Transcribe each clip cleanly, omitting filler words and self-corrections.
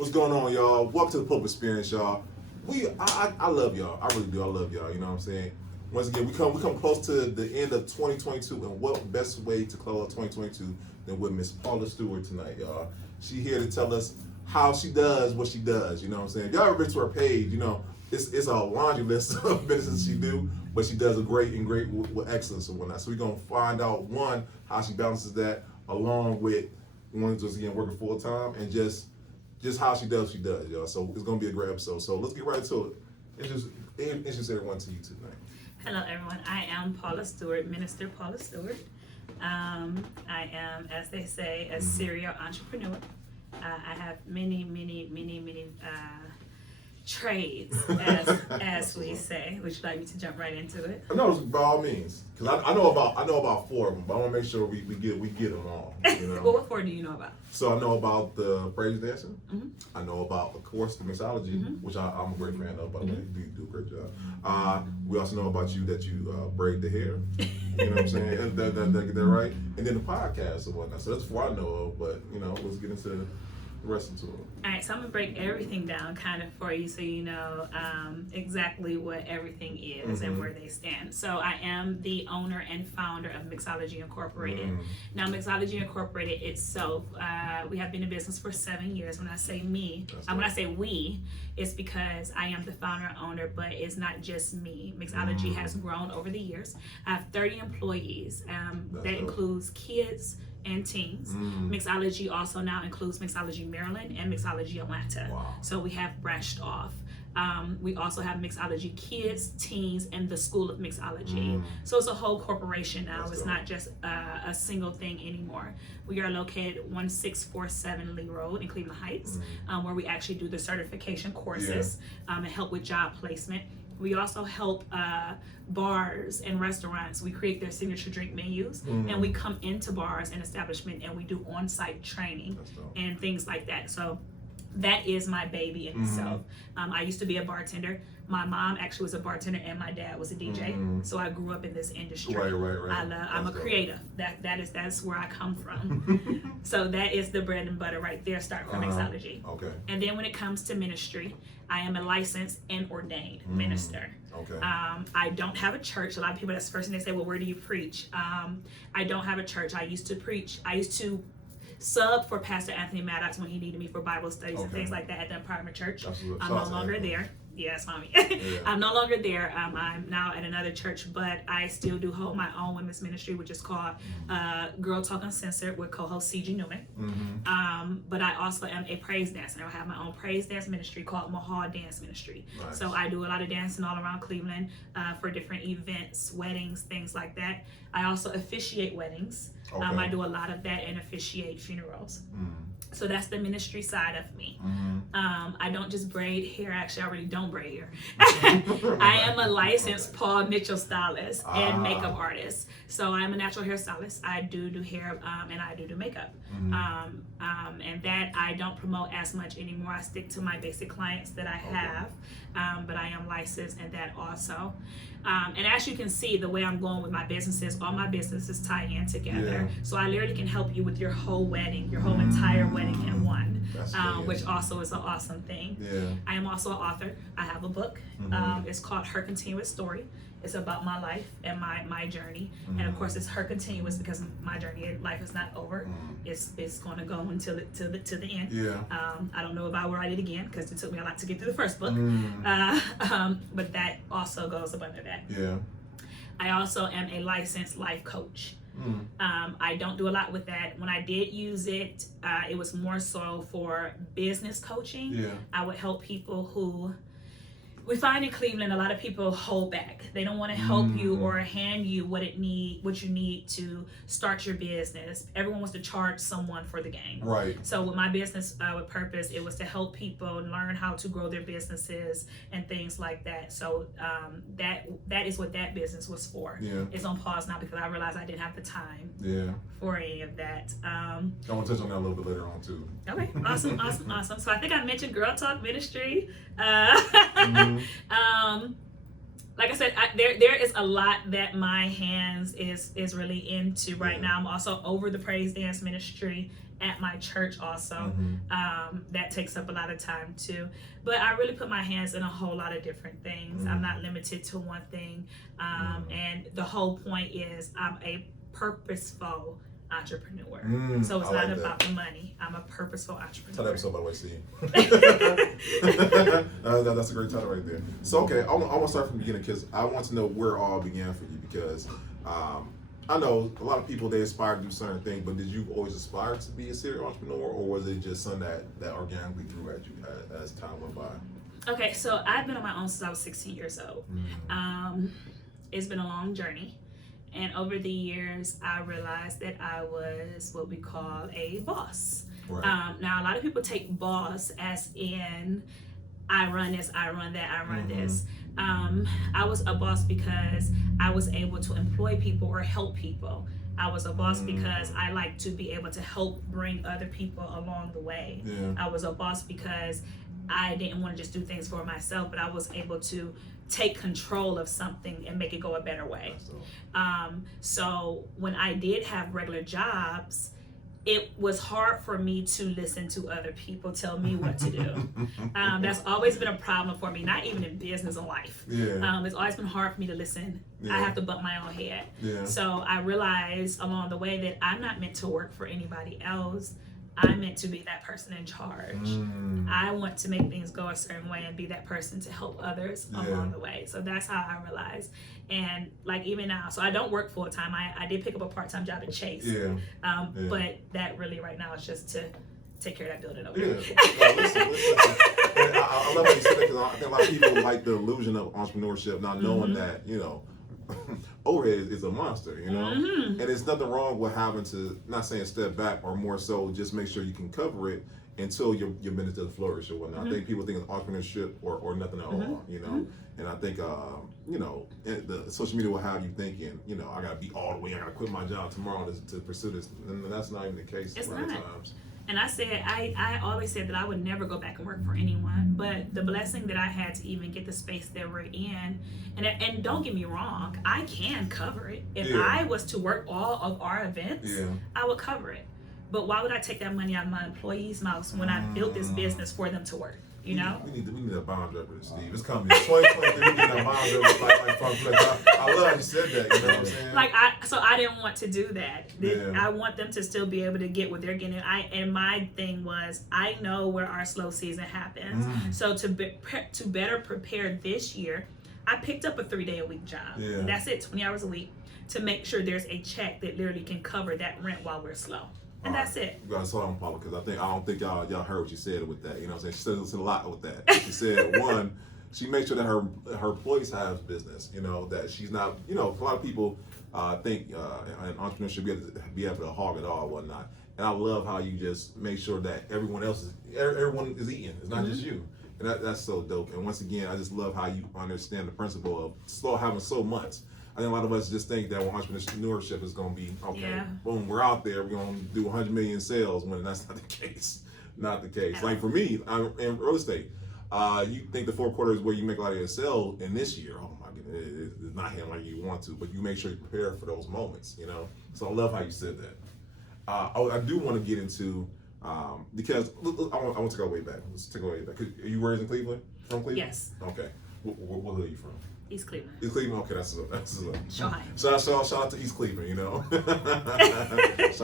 What's going on, y'all? Welcome to the Purposeful Experience, y'all. I love y'all. I really do. I love y'all. You know what I'm saying? Once again, we come close to the end of 2022, and what best way to close out 2022 than with Miss Paula Stewart tonight, y'all? She here to tell us how she does what she does. You know what I'm saying? If y'all ever been to her page, you know it's a laundry list of businesses she do, but she does a great with excellence and whatnot. So we're gonna find out how she balances that along with just again working full time and just how she does, y'all. So it's gonna be a great episode. So let's get right to it. Introduce everyone to you tonight. Hello, everyone. I am Paula Stewart, Minister Paula Stewart. I am, as they say, a serial entrepreneur. I have many trades, as we say. Would you like me to jump right into it? No, by all means, because I know about 4 of them, but I want to make sure we get them all. You know? Well, what 4 do you know about? So I know about the praise dancing. Mm-hmm. I know about, of course, the mixology, which I'm a great fan of. By the way, you do a great job. We also know about you that you braid the hair. You know what I'm saying? That right. And then the podcast and whatnot. So that's 4 I know of. But let's get into the rest of it. All right, so I'm gonna break everything down kind of for you so you know exactly what everything is and where they stand. So I am the owner and founder of Mixology Incorporated. Now Mixology Incorporated itself, we have been in business for 7 years. When I say me, when I say we, it's because I am the founder and owner, but it's not just me. Mixology has grown over the years. I have 30 employees. That includes kids and teens. Mixology also now includes Mixology Maryland and Mixology Atlanta. Wow. So we have branched off. We also have Mixology Kids, Teens, and the School of Mixology. So it's a whole corporation now. It's not just a single thing anymore. We are located 1647 Lee Road in Cleveland Heights, where we actually do the certification courses and help with job placement. We also help bars and restaurants. We create their signature drink menus, and we come into bars and establishment and we do on-site training and things like that. So that is my baby in itself. I used to be a bartender. My mom actually was a bartender and my dad was a DJ. So I grew up in this industry. Right. I'm a creative. That's where I come from. So that is the bread and butter right there, start from mixology. Okay. And then when it comes to ministry, I am a licensed and ordained minister. Okay. I don't have a church. A lot of people, that's the first thing they say, well, where do you preach? I don't have a church. I used to sub for Pastor Anthony Maddox when he needed me for Bible studies and things like that at the Apartment Church. I'm no longer there. Yes, mommy. I'm no longer there. I'm now at another church, but I still do hold my own women's ministry, which is called Girl Talk Uncensored with co-host C.G. Newman. But I also am a praise dancer. I have my own praise dance ministry called Mahal Dance Ministry. Nice. So I do a lot of dancing all around Cleveland for different events, weddings, things like that. I also officiate weddings. Okay. I do a lot of that and officiate funerals. So that's the ministry side of me. I don't just braid hair. Actually, I really don't braid hair. I am a licensed Paul Mitchell stylist and makeup artist. So I'm a natural hairstylist. I do hair and I do makeup. And that I don't promote as much anymore. I stick to my basic clients that I have, but I am licensed in that also. And as you can see, the way I'm going with my businesses, all my businesses tie in together. So I literally can help you with your whole wedding, your whole entire wedding in one, which also is an awesome thing. I am also an author. I have a book. It's called Her Continuous Story. It's about my life and my journey. And of course, it's her continuous because my journey, life is not over. It's going to go until to the end. I don't know if I will write it again because it took me a lot to get through the first book. But that also goes up under that. I also am a licensed life coach. I don't do a lot with that. When I did use it, it was more so for business coaching. I would help people who, we find in Cleveland, a lot of people hold back. They don't want to help you or hand you what you need to start your business. Everyone wants to charge someone for the game. Right. So with my business, with Purpose, it was to help people learn how to grow their businesses and things like that. So that is what that business was for. It's on pause now because I realized I didn't have the time for any of that. I want to touch on that a little bit later on too. Okay, awesome. So I think I mentioned Girl Talk Ministry. like I said, there is a lot that my hands is really into right now. I'm also over the praise dance ministry at my church also. That takes up a lot of time too. But I really put my hands in a whole lot of different things. I'm not limited to one thing. And the whole point is I'm a purposeful entrepreneur. So it's not about the money. I'm a purposeful entrepreneur. Tell that episode, by the way, Steve. That's a great title right there. So, okay, I want to start from the beginning because I want to know where it all began for you because I know a lot of people, they aspire to do certain things, but did you always aspire to be a serial entrepreneur, or was it just something that organically grew at you as time went by? Okay, so I've been on my own since I was 16 years old. It's been a long journey. And over the years, I realized that I was what we call a boss. Right. Now, a lot of people take boss as in, I run this, I run that, I run this. I was a boss because I was able to employ people or help people. I was a boss because I like to be able to help bring other people along the way. I was a boss because I didn't want to just do things for myself, but I was able to take control of something and make it go a better way. So when I did have regular jobs, it was hard for me to listen to other people tell me what to do. That's always been a problem for me, not even in business or life. It's always been hard for me to listen. I have to bump my own head. So I realized along the way that I'm not meant to work for anybody else. I'm meant to be that person in charge. I want to make things go a certain way and be that person to help others along the way. So that's how I realized. And like even now, so I don't work full time. I did pick up a part-time job at Chase. But that really right now is just to take care of that building over there. Listen. And I love how you said that because I think a lot of people like the illusion of entrepreneurship, not knowing that, overhead is a monster, and it's nothing wrong with having to, not saying step back, or more so just make sure you can cover it until your business doesn't flourish or whatnot. I think people think of entrepreneurship or nothing at all, and I think the social media will have you thinking, I gotta be all the way, I gotta quit my job tomorrow to pursue this, and that's not even the case a lot of times. And I said, I always said that I would never go back and work for anyone. But the blessing that I had to even get the space that we're in, and don't get me wrong, I can cover it. If I was to work all of our events, I would cover it. But why would I take that money out of my employees' mouths when I built this business for them to work? We need a bomb dropper, Steve. It's coming. 2023, we need a bomb dropper like from I love how you said that. You know what I'm saying? I didn't want to do that. I want them to still be able to get what they're getting. And my thing was, I know where our slow season happens. So to better prepare this year, I picked up a 3-day-a-week job. That's it, 20 hours a week, to make sure there's a check that literally can cover that rent while we're slow. And that's it. You gotta slow down, Paula, because I don't think y'all heard what you said with that. You know what I'm saying? She said a lot with that. She said, one, she makes sure that her employees have business. That she's not. A lot of people think an entrepreneur should be able to hog it all and whatnot. And I love how you just make sure that everyone is eating. It's not just you. And that's so dope. And once again, I just love how you understand the principle of having so much. I think a lot of us just think that entrepreneurship is going to be, boom, we're out there, we're going to do 100 million in sales, when that's not the case. Not the case. Yeah. Like for me, I'm in real estate. You think the fourth quarter is where you make a lot of your sales, and this year, oh my goodness, it's not hitting like you want to, but you make sure you prepare for those moments, So I love how you said that. I do want to get into, because I want to go way back. Let's take it way back. Are you raised in Cleveland? From Cleveland? Yes. Okay. What hood are you from? East Cleveland. East Cleveland, okay, that's Shout out to East Cleveland, Shout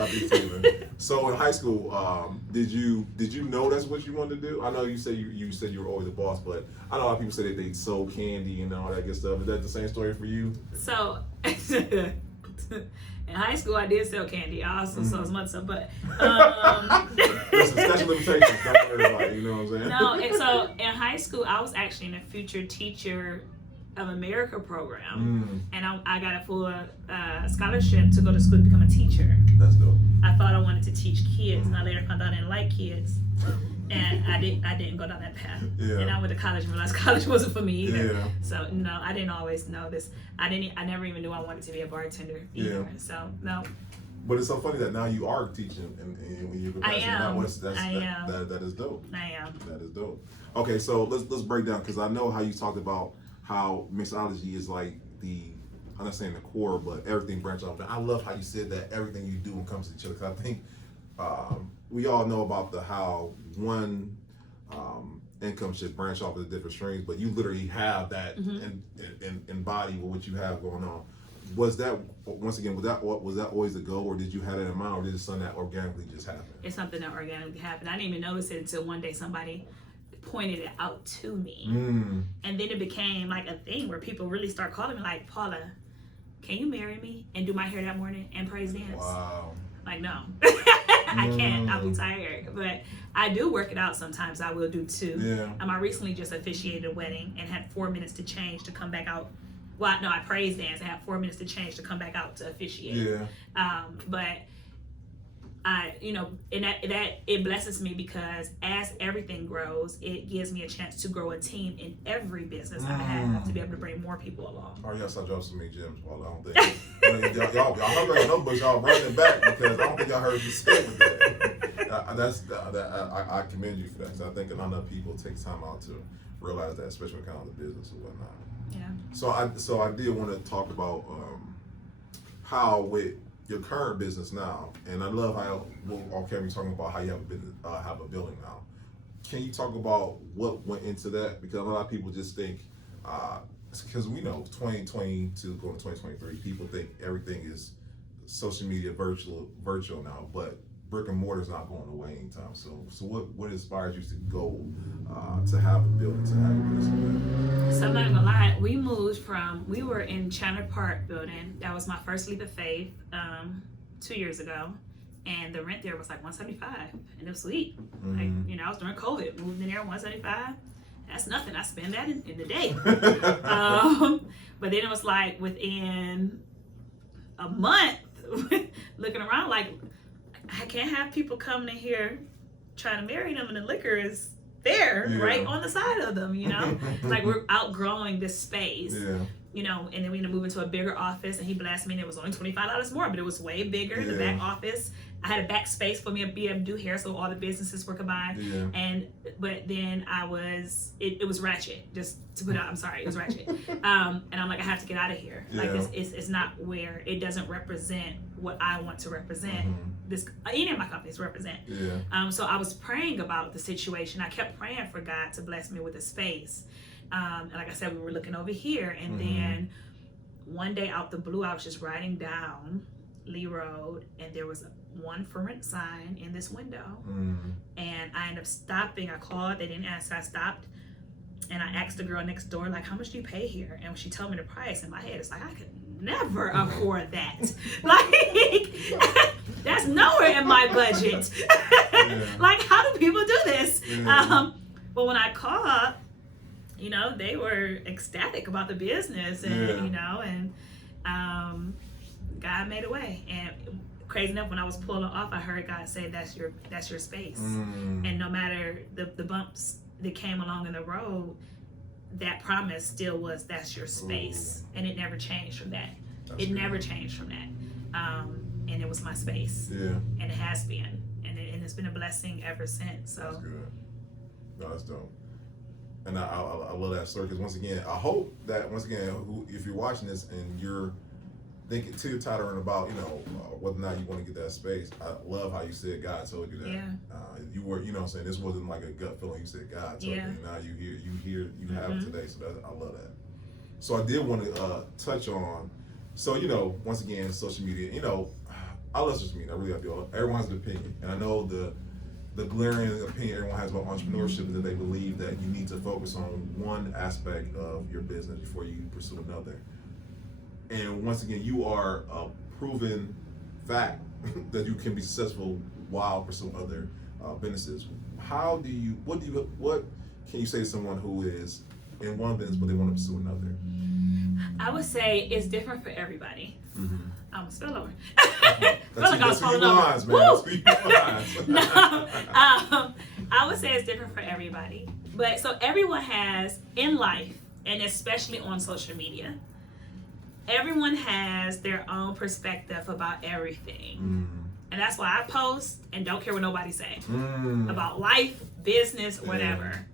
out to East Cleveland. So in high school, did you know that's what you wanted to do? I know you said you said you were always a boss, but I know a lot of people say that they sold candy and all that good stuff. Is that the same story for you? So in high school, I did sell candy. I also sold some other stuff, but there's some special limitations. Don't worry about it. You know what I'm saying? No, and so in high school, I was actually in a Future Teacher of America program, and I got a full scholarship to go to school to become a teacher. That's dope. I thought I wanted to teach kids, and I later found out I didn't like kids, and I didn't go down that path. And I went to college and realized college wasn't for me either. So no, I didn't always know this. I never even knew I wanted to be a bartender either. So no. But it's so funny that now you are teaching in your capacity. I am. That is dope. I am. That is dope. Okay, so let's break down, because I know how you talked about how mixology is like I'm not saying the core, but everything branch off. And I love how you said that everything you do comes to each other. Because I think we all know about how one income should branch off into different streams, but you literally have that in body with what you have going on. Was that, once again, was that always the goal, or did you have that in mind, or did it something that organically just happened? It's something that organically happened. I didn't even notice it until one day somebody pointed it out to me. And then it became like a thing where people really start calling me like, Paula, can you marry me and do my hair that morning and praise dance? Wow. Like, no. I can't. I'll be tired. But I do work it out sometimes. I will do too. Yeah. I recently just officiated a wedding and had 4 minutes to change to come back out. Well, no, I praise dance. I had 4 minutes to change to come back out to officiate. Yeah. But and that it blesses me because as everything grows, it gives me a chance to grow a team in every business I have to be able to bring more people along. Oh, y'all start dropping so many gems, Paul. I don't think y'all hungry on numbers. Y'all running it back because I don't think y'all heard you say with that. I commend you for that. So I think not enough people take time out to realize that, especially when it comes to business or whatnot. Yeah. So I did want to talk about how with your current business now, and I love how on camera you're talking about how you have a business, have a building now. Can you talk about what went into that? Because a lot of people just think, because we know 2022 going to 2023, people think everything is social media virtual now, but brick and mortar is not going away anytime. So what inspires you to go to have a building, to have a business? So I'm not gonna lie, we were in Chandler Park building. That was my first leap of faith 2 years ago. And the rent there was like $175, and it was sweet. Like, I was during COVID, moved in there $175. That's nothing. I spend that in the day. But then it was like within a month, looking around like, I can't have people coming in here trying to marry them, and the liquor is there right on the side of them, like we're outgrowing this space. And then we ended up moving to a bigger office, and he blessed me, and it was only $25 more, but it was way bigger. The back office, I had a back space for me to be able to do hair, so all the businesses were combined. But then it was ratchet, just to put out, I'm sorry, it was ratchet. And I'm like, I have to get out of here. Like, it's not where, it doesn't represent what I want to represent. Any of my companies represent. So I was praying about the situation. I kept praying for God to bless me with a space. And like I said, we were looking over here, and then one day out the blue, I was just riding down Lee Road, and there was one for rent sign in this window. And I ended up stopping. I called, they didn't answer. I stopped, and I asked the girl next door, like, how much do you pay here? And she told me the price. In my head, it's like, I could never afford that. Like, that's nowhere in my budget. Like, how do people do this? But when I called, they were ecstatic about the business, and and God made a way. And crazy enough, when I was pulling off, I heard God say, "That's your space." And no matter the bumps that came along in the road, that promise still was, "That's your space," and it never changed from that. Never changed from that. And it was my space. And it has been, and it's been a blessing ever since. So that's good. No, that's dope. And I love that story, because once again, I hope that if you're watching this and you're thinking teeter-tottering about whether or not you want to get that space, I love how you said God told you that. You were, what I'm saying, this wasn't like a gut feeling. You said God told you, and now you have it today. So I love that. So I did want to touch on, once again, social media. I love social media. I really do. Everyone has an opinion, and I know the glaring opinion everyone has about entrepreneurship is that they believe that you need to focus on one aspect of your business before you pursue another. And once again, you are a proven fact that you can be successful while pursuing other businesses. What can you say to someone who is in one business but they want to pursue another? I would say it's different for everybody. I'm still over. That's lines, man. No, I would say it's different for everybody. But so everyone has in life, and especially on social media, everyone has their own perspective about everything. And that's why I post and don't care what nobody say about life, business, whatever.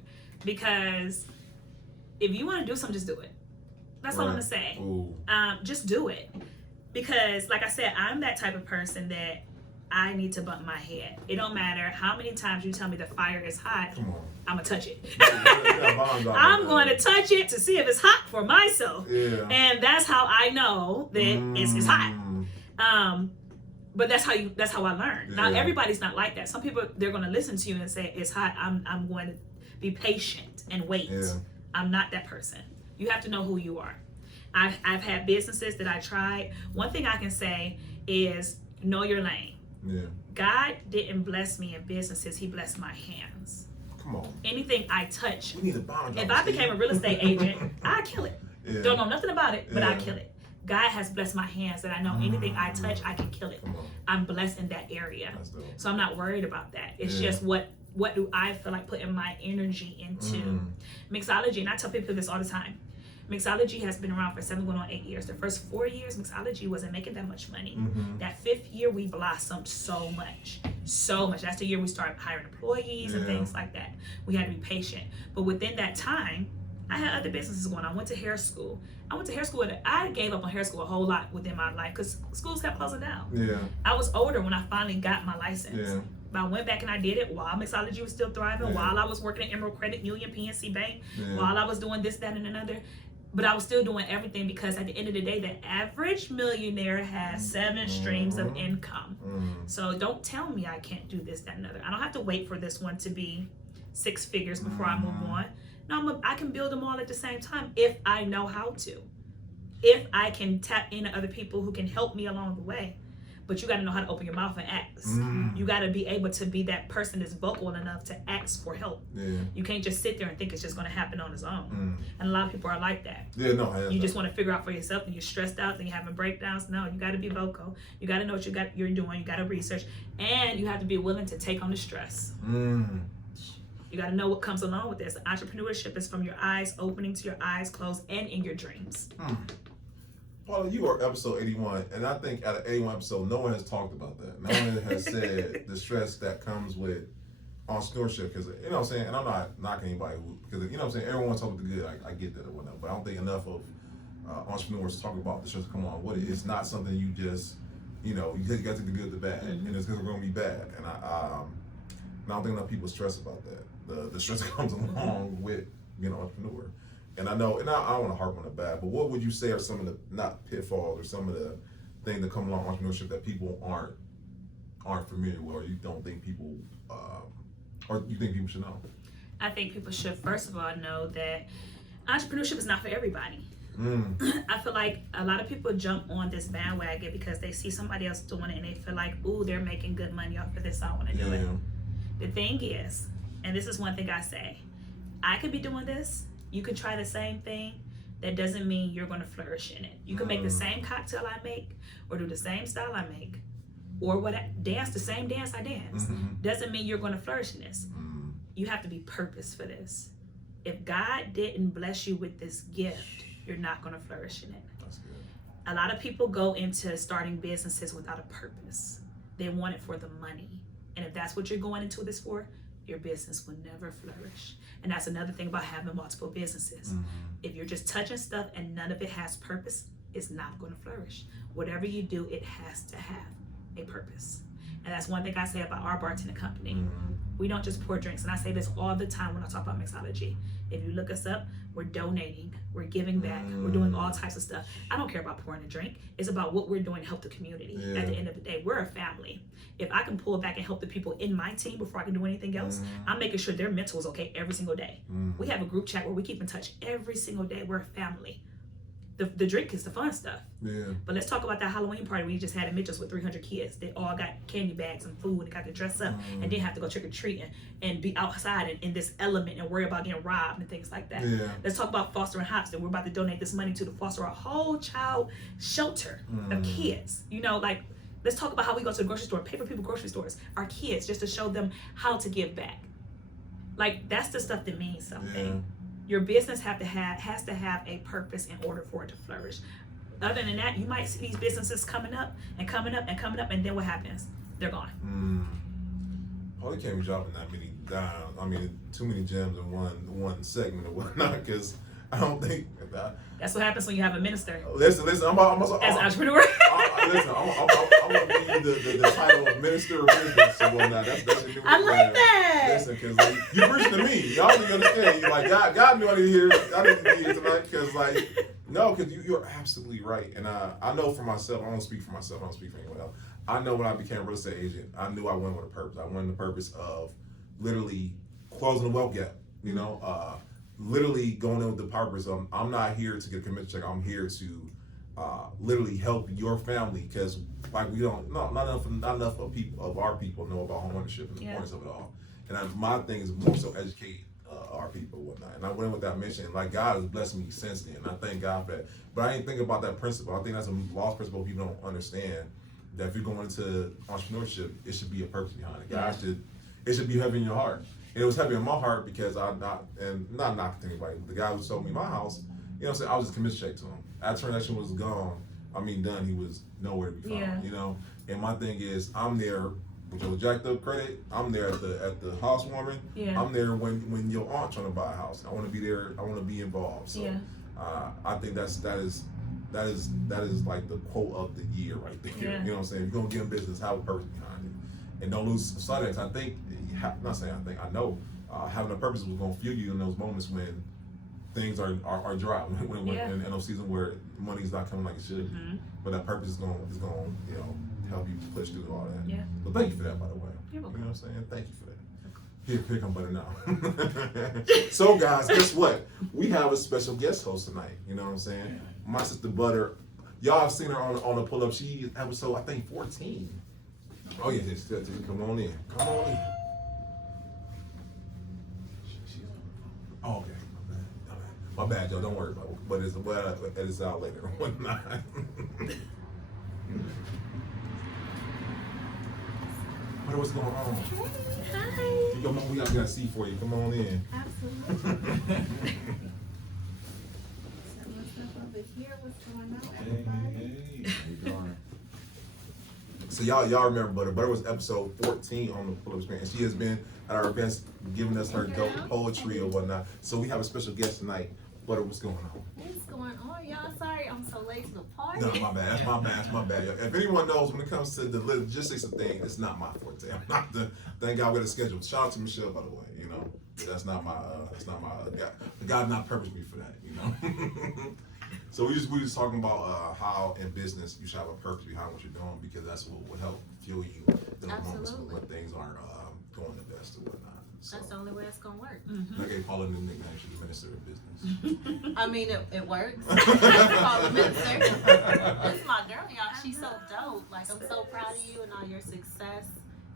Because if you want to do something, just do it. That's all I'm gonna say. Ooh. Just do it, because like I said, I'm that type of person that I need to bump my head. It don't matter how many times you tell me the fire is hot. Come on. I'm gonna touch it. I'm I'm going to touch it to see if it's hot for myself. Yeah. And that's how I know that it's hot. But that's how I learned. Now everybody's not like that. Some people, they're going to listen to you and say it's hot. I'm going to be patient and wait. Yeah. I'm not that person. You have to know who you are. I've had businesses that I tried. One thing I can say is know your lane. Yeah. God didn't bless me in businesses. He blessed my hands. Come on. Anything I touch. We need a bomb. If I became a real estate agent, I'd kill it. Yeah. Don't know nothing about it, but I'd kill it. God has blessed my hands that I know anything I touch, I can kill it. I'm blessed in that area. So I'm not worried about that. It's just what do I feel like putting my energy into. Mixology, and I tell people this all the time. Mixology has been around for 7 going on 8 years. The first 4 years, mixology wasn't making that much money. That 5th year, we blossomed so much. That's the year we started hiring employees and things like that. We had to be patient. But within that time, I had other businesses going on. I went to hair school. I gave up on hair school a whole lot within my life because schools kept closing down. Yeah. I was older when I finally got my license. Yeah. But I went back and I did it while mixology was still thriving, while I was working at Emerald Credit Union, PNC Bank, while I was doing this, that, and another. But I was still doing everything because at the end of the day, the average millionaire has 7 streams of income. So don't tell me I can't do this, that, and another. I don't have to wait for this one to be 6 figures before I move on. No, I can build them all at the same time if I know how to. If I can tap into other people who can help me along the way. But you got to know how to open your mouth and ask. You got to be able to be that person that's vocal enough to ask for help. You can't just sit there and think it's just going to happen on its own. And a lot of people are like that. You just want to figure out for yourself, and you're stressed out, and you're having breakdowns. No, you got to be vocal. You got to know what you're doing. You got to research, and you have to be willing to take on the stress. You got to know what comes along with this. Entrepreneurship is from your eyes opening to your eyes closed and in your dreams. Paula, you are episode 81, and I think out of 81 episodes, no one has talked about that. No one has said the stress that comes with entrepreneurship, because, you know what I'm saying, and I'm not knocking anybody, because, you know what I'm saying, everyone's talking about the good, I get that or whatnot, but I don't think enough of entrepreneurs talk about the stress. Come on, it's not something you just, you got to take the good, the bad, and it's going to be bad, and I don't think enough people stress about that. The stress that comes along with being an entrepreneur. And I know, and I don't want to harp on the bad, but what would you say are some of the, not pitfalls, or some of the things that come along with entrepreneurship that people aren't familiar with, or you don't think people, or you think people should know? I think people should, first of all, know that entrepreneurship is not for everybody. I feel like a lot of people jump on this bandwagon because they see somebody else doing it and they feel like, ooh, they're making good money off of this, I want to do it. The thing is, and this is one thing I say, I could be doing this, you could try the same thing. That doesn't mean you're going to flourish in it. You can make the same cocktail I make, or do the same style I make, or dance the same dance I dance. Doesn't mean you're going to flourish in this. You have to be purpose for this. If God didn't bless you with this gift, you're not going to flourish in it. That's good. A lot of people go into starting businesses without a purpose. They want it for the money. And if that's what you're going into this for, your business will never flourish. And that's another thing about having multiple businesses. If you're just touching stuff and none of it has purpose, it's not going to flourish. Whatever you do, it has to have a purpose. And that's one thing I say about our bartending company. We don't just pour drinks. And I say this all the time when I talk about mixology. If you look us up, we're donating, we're giving back, we're doing all types of stuff. I don't care about pouring a drink. It's about what we're doing to help the community. At the end of the day, we're a family. If I can pull back and help the people in my team before I can do anything else, I'm making sure their mental is okay every single day. We have a group chat where we keep in touch every single day. We're a family. The drink is the fun stuff. But let's talk about that Halloween party we just had at Mitchell's with 300 kids. They all got candy bags and food and got to dress up and didn't have to go trick-or-treating and be outside in this element and worry about getting robbed and things like that. Let's talk about fostering Hopston. We're about to donate this money to foster a whole child shelter of kids. Let's talk about how we go to the grocery store, pay for people grocery stores, our kids, just to show them how to give back. That's the stuff that means something. Your business has to have a purpose in order for it to flourish. Other than that, you might see these businesses coming up and coming up and coming up, and then what happens? They're gone. Oh, they can't be dropping that many dimes. I mean, too many gems in one segment or whatnot, because I don't think. That's what happens when you have a minister. Listen. As an entrepreneur. Listen, I'm gonna give you the title of minister of business and whatnot. That's a new I like that. Listen, because like, you preaching to me. Y'all need to understand. You're like, God knew I need to hear tonight. Because like, no, because you're absolutely right. And I know for myself, I don't speak for myself. I don't speak for anyone else. I know when I became a real estate agent, I knew I went with a purpose. I went with the purpose of literally closing the wealth gap. You know, literally going in with the purpose of I'm not here to get a commission check. I'm here to literally help your family, because like we don't, not enough of our people know about home ownership and the importance of it all. And my thing is more so educate our people and whatnot. And I went with that mission. Like, God has blessed me since then. And I thank God for that. But I didn't think about that principle. I think that's a lost principle people don't understand. That if you're going into entrepreneurship, it should be a purpose behind it. It should be heavy in your heart. And it was heavy in my heart because not knocking anybody. The guy who sold me my house, you know what I'm saying, I was just commission check to him. After transaction was done, he was nowhere to be found. You know? And my thing is, I'm there with your jacked up credit. I'm there at the housewarming. I'm there when your aunt trying to buy a house. I want to be there. I want to be involved. So I think that is like the quote of the year right there. You know what I'm saying? If you're gonna get in business, have a purpose behind it, and don't lose sight of it. I think, I know having a purpose will gonna fuel you in those moments when things are dry, when in those seasons where money's not coming like it should. But that purpose is gonna help you push through all that. But thank you for that, by the way. You're welcome. You know what I'm saying? Thank you for that. Here come Butter now. So guys, guess what? We have a special guest host tonight. You know what I'm saying? My sister Butter. Y'all have seen her on the pull up. She episode, I think, 14. Oh yeah, just come on in. Come on in. Oh, okay. My bad, y'all. Don't worry about it. But it's out later. What what's going on? Hi. Yo, Mom, we got a seat for you. Come on in. Absolutely. So what's up over here? What's going on, everybody? Hey. So y'all remember Butter. Butter was episode 14 on the Pull Up Experience. And she has been at our events giving us her dope poetry or whatnot. So we have a special guest tonight. Butter, what's going on? What's going on, y'all? Sorry, I'm so late to the party. No, my bad. That's my bad. If anyone knows when it comes to the logistics of things, it's not my forte. I'm not the. Thank God we had a schedule. Shout out to Michelle, by the way. You know, that's not my. God not purposed me for that. You know. So we just talking about how in business you should have a purpose behind what you're doing, because that's what will help fuel you in the moments when things aren't going the best or whatnot. So, that's the only way it's gonna work. I gave Paula a new nickname. She's the minister of business. I mean, it works. Paula Minister. This is my girl, y'all. She's so dope. Like, I'm so proud of you and all your success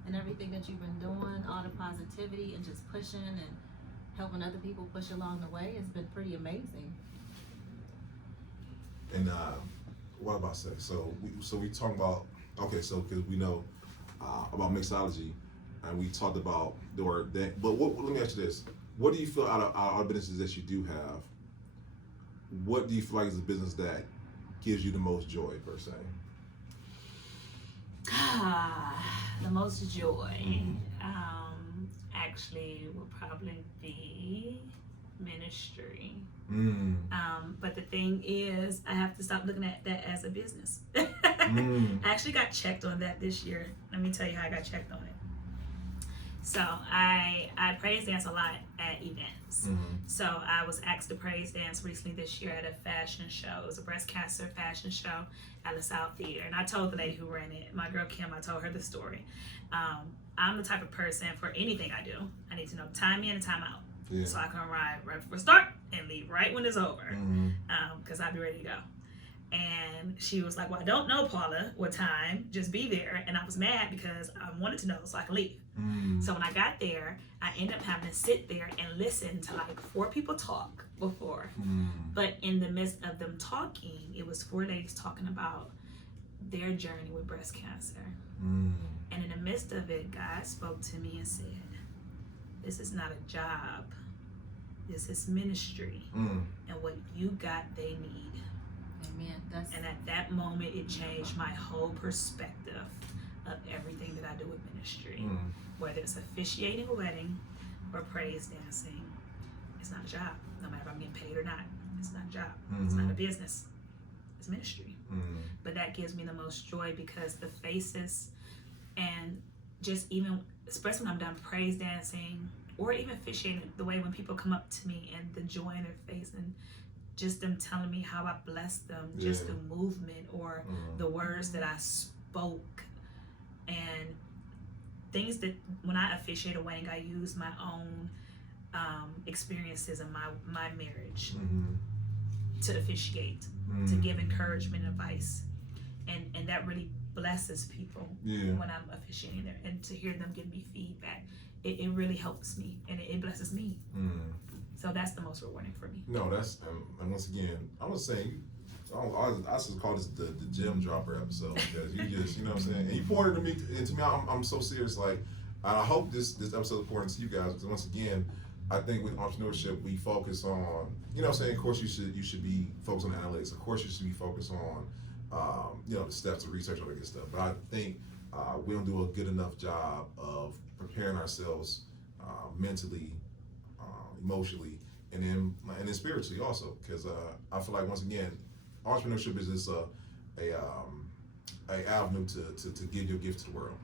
and everything that you've been doing, all the positivity and just pushing and helping other people push along the way. It's been pretty amazing. And what about sex? So we talk about, okay, so because we know about mixology, and we talked about the word that. But let me ask you this: what do you feel out of our businesses that you do have? What do you feel like is a business that gives you the most joy, per se? The most joy, actually, will probably be ministry. But the thing is, I have to stop looking at that as a business. I actually got checked on that this year. Let me tell you how I got checked on it. So I praise dance a lot at events. So I was asked to praise dance recently this year at a fashion show. It was a breast cancer fashion show at the South Theater. And I told the lady who ran it, my girl Kim, I told her the story. I'm the type of person, for anything I do, I need to know time in and time out. So I can arrive right before start and leave right when it's over, because I'll be ready to go. And she was like, well, I don't know, Paula, what time, just be there. And I was mad because I wanted to know so I could leave. So when I got there, I ended up having to sit there and listen to like 4 people talk before. But in the midst of them talking, it was 4 ladies talking about their journey with breast cancer. And in the midst of it, God spoke to me and said, this is not a job. This is ministry. And what you got, they need. Amen. And at that moment, it changed my whole perspective of everything that I do with ministry. Whether it's officiating a wedding or praise dancing, it's not a job, no matter if I'm getting paid or not. It's not a job. It's not a business. It's ministry. But that gives me the most joy because the faces and just even, especially when I'm done praise dancing or even officiating, the way when people come up to me and the joy in their face and just them telling me how I blessed them, just the movement or the words that I spoke and things that when I officiate a wedding, I use my own experiences in my marriage to officiate, to give encouragement and advice. And that really blesses people when I'm officiating there, and to hear them give me feedback, it really helps me and it blesses me. So that's the most rewarding for me. No, that's and once again, I was saying, I just call this the gem dropper episode because you just, you know what I'm saying, and you poured into me. I'm so serious. Like, I hope this episode is pouring into you guys because once again, I think with entrepreneurship we focus on, you know what I'm saying. Of course, you should be focused on analytics. Of course, you should be focused on you know, the steps of research, all that good stuff. But I think we don't do a good enough job of preparing ourselves mentally, emotionally, and then spiritually also. Because I feel like once again, entrepreneurship is just a avenue to give your gift to the world,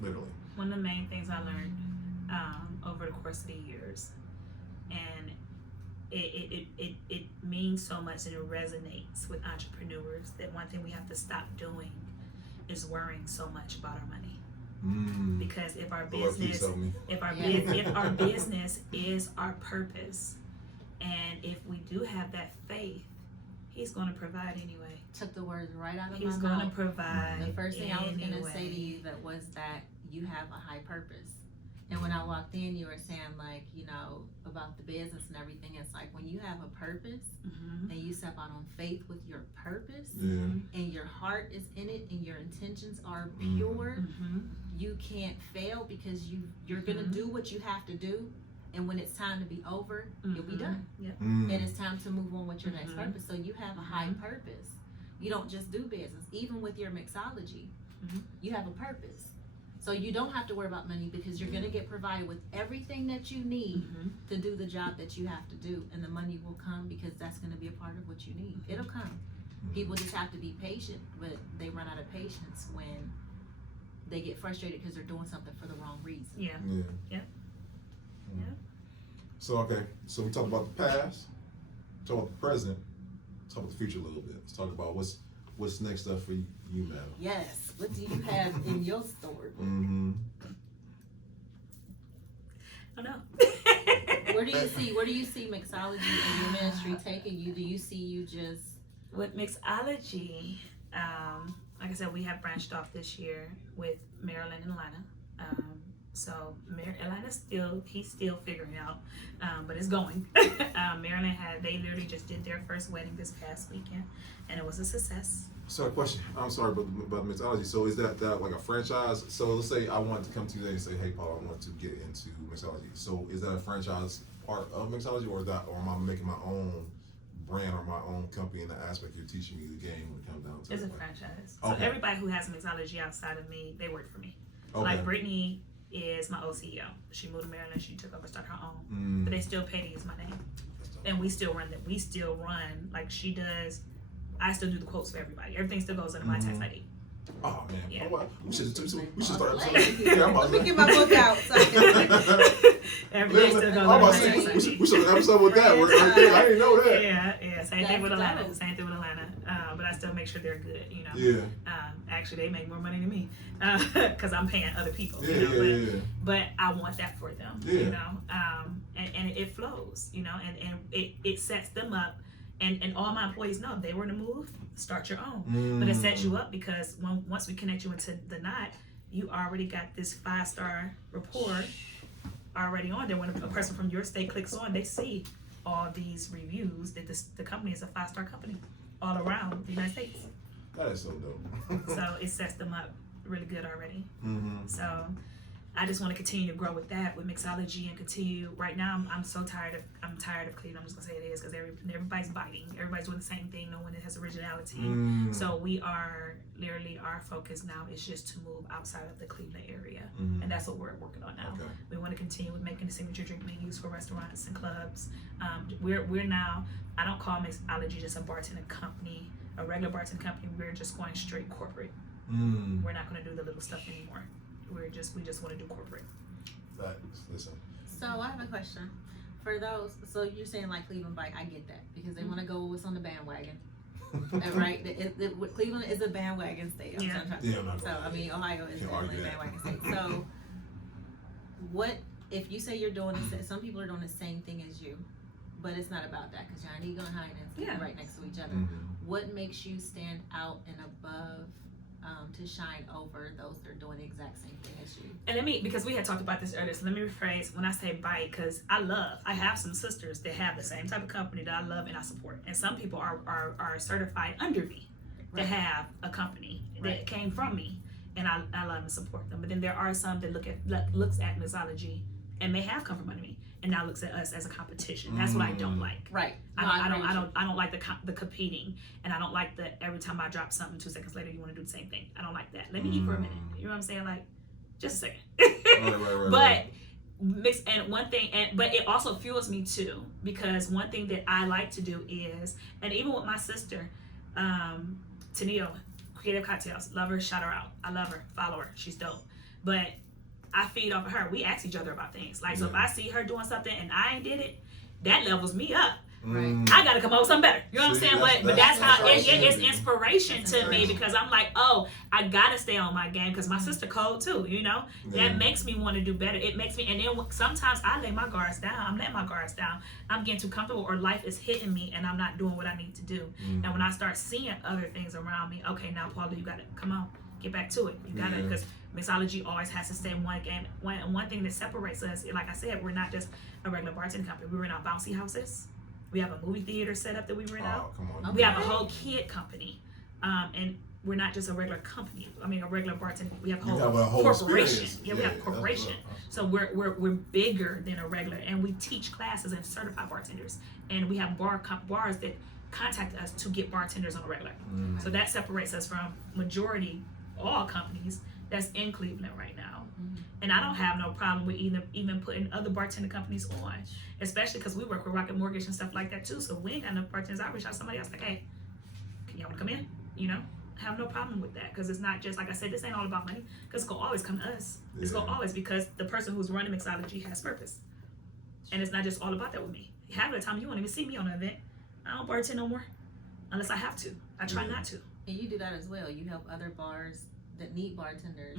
literally. One of the main things I learned over the course of the years, and it means so much and it resonates with entrepreneurs, that one thing we have to stop doing is worrying so much about our money. Because if our business is our purpose, and if we do have that faith, he's going to provide anyway. Took the words right out of my mouth. He's going to provide. The first thing I was going to anyway. say to you was that you have a high purpose. And when I walked in, you were saying, like, you know, about the business and everything. It's like when you have a purpose and you step out on faith with your purpose and your heart is in it and your intentions are pure, you can't fail because you're going to do what you have to do. And when it's time to be over, you'll be done. And it's time to move on with your next purpose. So you have a high purpose. You don't just do business. Even with your mixology, you have a purpose. So you don't have to worry about money because you're going to get provided with everything that you need to do the job that you have to do. And the money will come because that's going to be a part of what you need. It'll come. People just have to be patient, but they run out of patience when they get frustrated because they're doing something for the wrong reason. So okay, so we talked about the past, talk about the present, talk about the future a little bit. Let's talk about what's next up for you, madam. Yes. What do you have in your store? I don't know. Where do you see mixology in your ministry taking you? Do you see you just with mixology? Like I said, we have branched off this year with Maryland and Atlanta. So Atlanta's he's still figuring out, but it's going. Maryland they literally just did their first wedding this past weekend, and it was a success. So a question, I'm sorry about mixology. So is that like a franchise? So let's say I wanted to come to you and say, hey Paul, I want to get into mixology. So is that a franchise part of mixology, or am I making my own brand or my own company in the aspect you're teaching me the game when it comes down to it? It's a franchise. So everybody who has mixology outside of me, they work for me. So Okay. like Brittany is my OCEO. She moved to Maryland. She took over, started her own, but they still pay to use my name, and we still run that. We still run like she does. I still do the quotes for everybody. Everything still goes under my tax ID. Oh man, Yeah. we should start. Let me get my book out so I can Everything still goes under my tax ID. We should have an episode with that. I didn't know that. Yeah. Same thing with Atlanta. dope. Same thing with Atlanta. But I still make sure they're good. You know. Yeah. Actually, they make more money than me because I'm paying other people. You know? But I want that for them. You know. And it flows. You know. And it sets them up. And all my employees know if they were to move, start your own. But it sets you up because once we connect you into the knot, you already got this 5-star rapport already on there. When a person from your state clicks on, they see all these reviews that the company is a 5-star company all around the United States. That is so dope. So it sets them up really good already. So I just want to continue to grow with that, with mixology, and continue. Right now, I'm so tired of Cleveland. I'm just gonna say it is because everybody's biting. Everybody's doing the same thing. No one has originality. So we are literally our focus now is just to move outside of the Cleveland area, Mhm. and that's what we're working on now. Okay. We want to continue with making the signature drink menus for restaurants and clubs. We're now, I don't call mixology just a bartending company, a regular bartending company. We're just going straight corporate. We're not going to do the little stuff anymore. We just want to do corporate. Listen. So I have a question for those. So you're saying like Cleveland Bike, I get that because they want to go with what's on the bandwagon, right? Cleveland is a bandwagon state. Yeah. I mean, Ohio is definitely a bandwagon state. So what if you say you're doing this? Some people are doing the same thing as you, but it's not about that because you're Eagle and Heinens right next to each other. What makes you stand out and above to shine over those that are doing the exact same thing as you? And because we had talked about this earlier, so let me rephrase when I say bite, because I have some sisters that have the same type of company that I love and I support. And some people are certified under me that have a company that came from me, and I love and support them. But then there are some that looks at mixology and may have come from under me, and now looks at us as a competition. That's what I don't like. Right. I don't like the competing, and I don't like the every time I drop something 2 seconds later you want to do the same thing. I don't like that. Let me eat for a minute. You know what I'm saying? Like, just a second. But mix and one thing, but it also fuels me too, because one thing that I like to do is, and even with my sister, Tanio, Creative Cocktails, love her, shout her out. I love her, follow her, she's dope. But I feed off of her. We ask each other about things. Like, so if I see her doing something and I ain't did it, that levels me up. Right. I gotta come up with something better. You know what I'm saying? But that's how it's inspiration to me, because I'm like, oh, I gotta stay on my game, because my sister cold too. You know, that makes me want to do better. It makes me, and then sometimes I lay my guards down. I'm letting my guards down. I'm getting too comfortable, or life is hitting me, and I'm not doing what I need to do. And when I start seeing other things around me, okay, now Paula, you gotta come on, get back to it. You gotta, because mixology always has to stay in one game. One thing that separates us, like I said, we're not just a regular bartending company. We rent out bouncy houses. We have a movie theater set up that we rent out. Come on. We have a whole kid company, and we're not just a regular company. I mean, a regular bartender. We have a whole corporation. Experience. Yeah, we have a corporation. So we're bigger than a regular, and we teach classes and certify bartenders. And we have bars that contact us to get bartenders on a regular. So that separates us from majority all companies that's in Cleveland right now. And I don't have no problem with even putting other bartender companies on, especially because we work with Rocket Mortgage and stuff like that too. So we ain't got enough bartenders. I reach out to somebody else like, hey, can y'all want to come in? You know, have no problem with that, because it's not just, like I said, this ain't all about money, because it's gonna always come to us. It's gonna always, because the person who's running mixology has purpose, and it's not just all about that with me. Half of the time you won't even see me on an event. I don't bartend no more unless I have to. I try not to. And you do that as well. You help other bars that need bartenders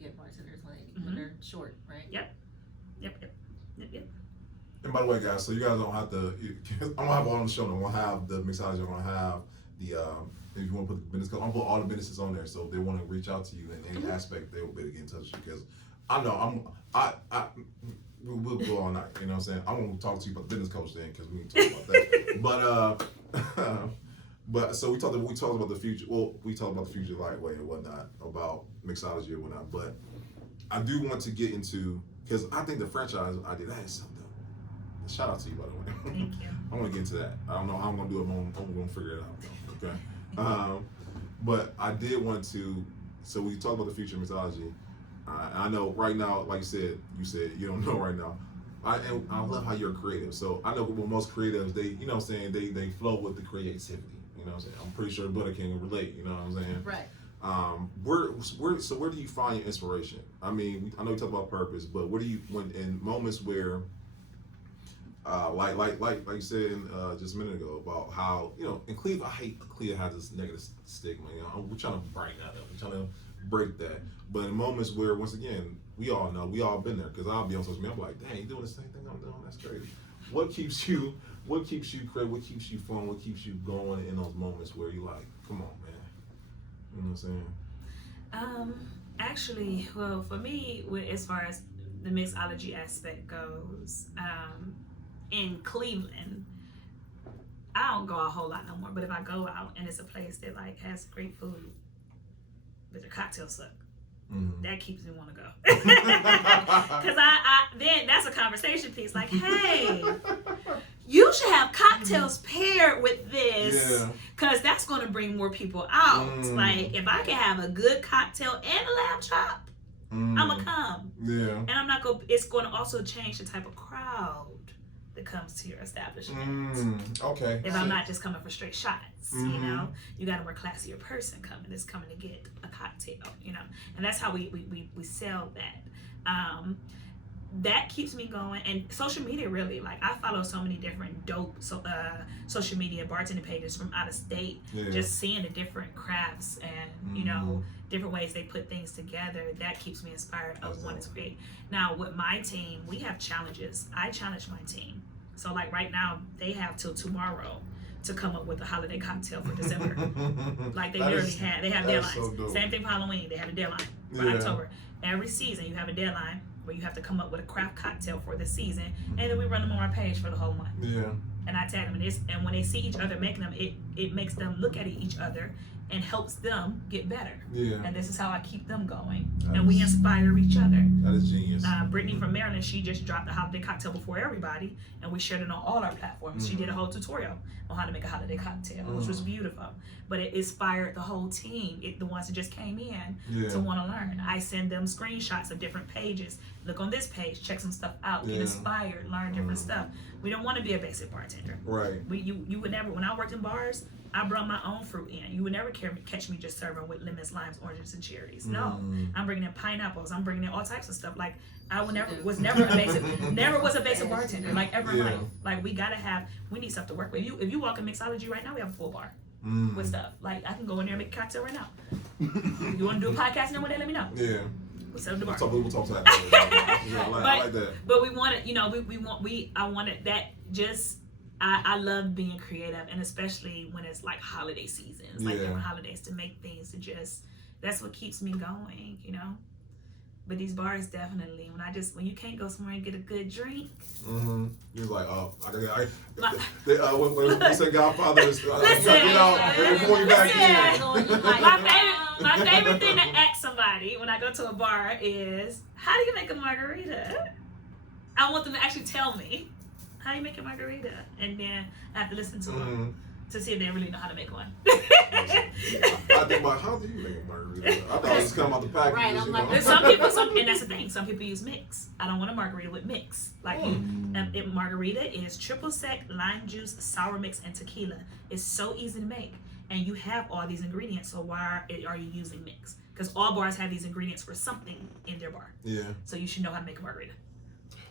get bartenders when they're short, right? Yep. And by the way, guys, so you guys don't have to. I'm gonna have all on the show. I'm gonna have the mixology. I'm gonna have the. If you want to put the business, I'm gonna put all the businesses on there. So if they want to reach out to you in any aspect, they will be able to get in touch with you. Because I know we'll go all night. You know what I'm saying? I'm gonna talk to you about the business coach then, because we can talk about that. But so we talked about the future. Well, we talked about the future the right way and whatnot, about mixology and whatnot. But I do want to get into, because I think the franchise idea, that is something. Shout out to you, by the way. Thank you. I want to get into that. I don't know how I'm gonna do it. I'm gonna figure it out. Okay. But I did want to. So we talked about the future of mixology. I know right now, like you said you don't know right now. I love how you're creative. So I know with most creatives, they, you know what I'm saying, they flow with the creativity. You know what I'm saying? I'm pretty sure Butta can relate. You know what I'm saying? Right. So where do you find your inspiration? I mean, I know you talk about purpose, but where do you, when in moments where, like you said just a minute ago about how, you know, in Cleveland, I hate Cleveland has this negative stigma. You know, we're trying to brighten that up. We're trying to break that. But in moments where, once again, we all know, we all been there, because I'll be on social media, I'm like, dang, you doing the same thing I'm doing? That's crazy. What keeps you creative? What keeps you fun? What keeps you going in those moments where you like, come on, man? You know what I'm saying? Actually, well, for me, as far as the mixology aspect goes, in Cleveland, I don't go a whole lot no more. But if I go out and it's a place that like has great food, but the cocktails suck, that keeps me want to go. Because then that's a conversation piece. Like, hey, you should have cocktails paired with this, because that's going to bring more people out. Like, if I can have a good cocktail and a lamb chop, I'm gonna come. Yeah. And I'm not gonna. It's going to also change the type of crowd that comes to your establishment. Okay. If I'm not just coming for straight shots, you know, you got a more classier person coming that's coming to get a cocktail, you know, and that's how we sell that. That keeps me going. And social media, really, like, I follow so many different dope social media bartending pages from out of state. Just seeing the different crafts and you know, different ways they put things together, that keeps me inspired of wanting to create. Now with my team, we have challenges. I challenge my team. So like right now, they have till tomorrow to come up with a holiday cocktail for December. Like they literally they have deadlines. So same thing for Halloween, they have a deadline for October. Every season you have a deadline where you have to come up with a craft cocktail for the season, and then we run them on our page for the whole month. And I tag them in this, and when they see each other making them, it makes them look at each other and helps them get better. And this is how I keep them going. And we inspire each other. That is genius. Brittany from Maryland, she just dropped a holiday cocktail before everybody, and we shared it on all our platforms. She did a whole tutorial on how to make a holiday cocktail, which was beautiful. But it inspired the whole team, the ones that just came in, to want to learn. I send them screenshots of different pages. Look on this page, check some stuff out, get inspired, learn different stuff. We don't want to be a basic bartender. Right. You would never, when I worked in bars, I brought my own fruit in. You would never catch me just serving with lemons, limes, oranges, and cherries. No, I'm bringing in pineapples. I'm bringing in all types of stuff. Like I would was never a basic bartender. Like ever in life. Like we need stuff to work with. If you walk in mixology right now, we have a full bar with stuff. Like I can go in there and make a cocktail right now. You want to do a podcast and one day? Let me know. Yeah. We'll set up the bar. We'll talk to that. I like that. But we want it. You know, I wanted that just. I love being creative, and especially when it's like holiday seasons, like different holidays, to make things that's what keeps me going, you know. But these bars definitely, when you can't go somewhere and get a good drink. You're like, oh, when we say Godfather, get out before you back in. My favorite thing to ask somebody when I go to a bar is, how do you make a margarita? I want them to actually tell me. How do you make a margarita? And then I have to listen to them to see if they really know how to make one. I think about, how do you make a margarita? I thought it was coming out the package. Right, I'm like, and that's the thing. Some people use mix. I don't want a margarita with mix. Like margarita is triple sec, lime juice, sour mix, and tequila. It's so easy to make, and you have all these ingredients. So why are you using mix? Because all bars have these ingredients for something in their bar. So you should know how to make a margarita.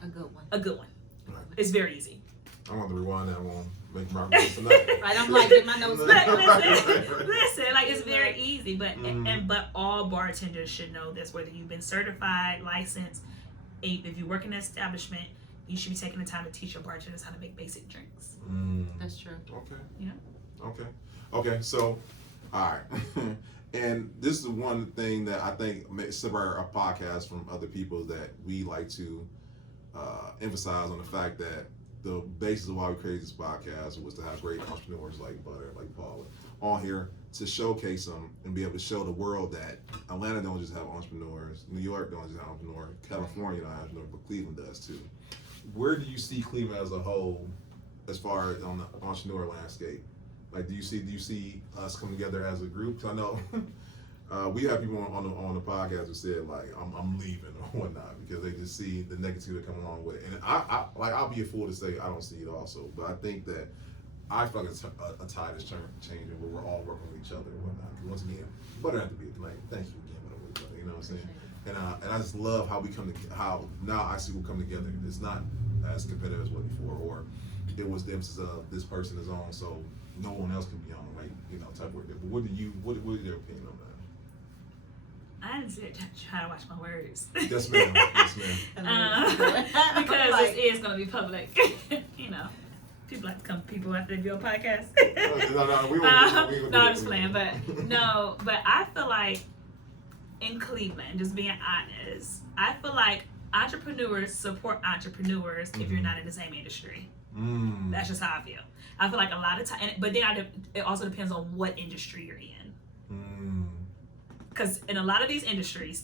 A good one. A good one. Right. It's very easy. I want to rewind that one. Make margarita tonight. Right, I'm like, get my notes. Listen, like it's very easy, but but all bartenders should know this. Whether you've been certified, licensed, if you work in an establishment, you should be taking the time to teach your bartenders how to make basic drinks. That's true. Okay. You know. Okay. So, all right. And this is one thing that I think separates our podcast from other people, that we like to emphasize on the fact that the basis of why we created this podcast was to have great entrepreneurs like Butta, like Paula, on here to showcase them and be able to show the world that Atlanta don't just have entrepreneurs, New York don't just have entrepreneurs, California don't have entrepreneurs, but Cleveland does too. Where do you see Cleveland as a whole, as far as on the entrepreneur landscape? Like, do you see us coming together as a group? 'Cause I know we have people on the podcast who said, like, I'm leaving or whatnot because they just see the negativity coming along with it. And I'll be a fool to say I don't see it also, but I think that I feel like a tide is changing where we're all working with each other and whatnot. Once again, Butta have to be tonight. Thank you again, Butta. You know what I'm saying? And I just love how we how now I see we come together. It's not as competitive as what before, or it was the emphasis of this person is on, so no one else can be on, like, you know, type of work. But what is your opinion on that? I didn't try to watch my words. Yes, ma'am. Because this is going to be public. You know, people have to come. People have to do a podcast. No, I'm just playing. But I feel like in Cleveland, just being honest, I feel like entrepreneurs support entrepreneurs if you're not in the same industry. That's just how I feel. I feel like a lot of time, but then it also depends on what industry you're in. Because in a lot of these industries,